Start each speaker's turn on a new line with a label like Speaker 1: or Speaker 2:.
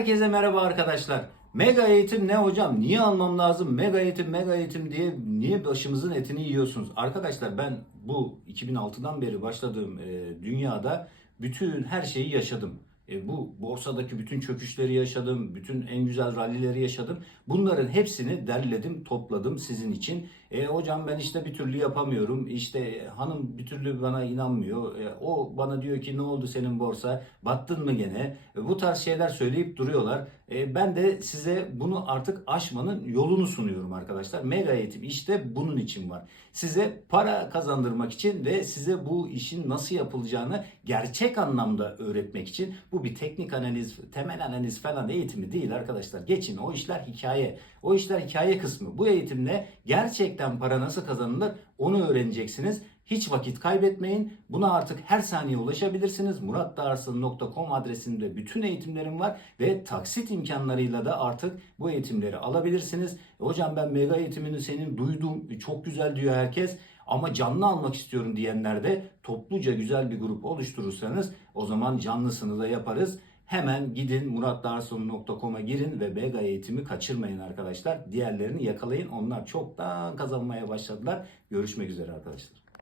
Speaker 1: Herkese merhaba arkadaşlar. Mega eğitim ne hocam? Niye almam lazım? Mega eğitim, mega eğitim diye niye başımızın etini yiyorsunuz? Arkadaşlar ben bu 2006'dan beri başladığım e, dünyada bütün her şeyi yaşadım. E, bu borsadaki bütün çöküşleri yaşadım, bütün en güzel rallileri yaşadım. Bunların hepsini derledim, topladım sizin için. E, hocam ben işte bir türlü yapamıyorum. İşte hanım bir türlü bana inanmıyor. E, o bana diyor ki ne oldu senin borsa? Battın mı gene? E, bu tarz şeyler söyleyip duruyorlar. E, ben de size bunu artık aşmanın yolunu sunuyorum arkadaşlar. Mega eğitim işte bunun için var. Size para kazandırmak için ve size bu işin nasıl yapılacağını gerçek anlamda öğretmek için bu bir teknik analiz, temel analiz falan eğitimi değil arkadaşlar. Geçin o işler hikaye. O işler hikaye kısmı. Bu eğitimle gerçekten para nasıl kazanılır onu öğreneceksiniz. Hiç vakit kaybetmeyin. Buna artık her saniye ulaşabilirsiniz. muratdağarslan.com adresinde bütün eğitimlerim var ve taksit imkanlarıyla da artık bu eğitimleri alabilirsiniz. E, Hocam ben mega eğitimini senin duydum. Çok güzel diyor herkes. Ama canlı almak istiyorum diyenler de topluca güzel bir grup oluşturursanız o zaman canlısını da yaparız. Hemen gidin muratdarson.com'a girin ve mega eğitimi kaçırmayın arkadaşlar. Diğerlerini yakalayın. Onlar çoktan kazanmaya başladılar. Görüşmek üzere arkadaşlar.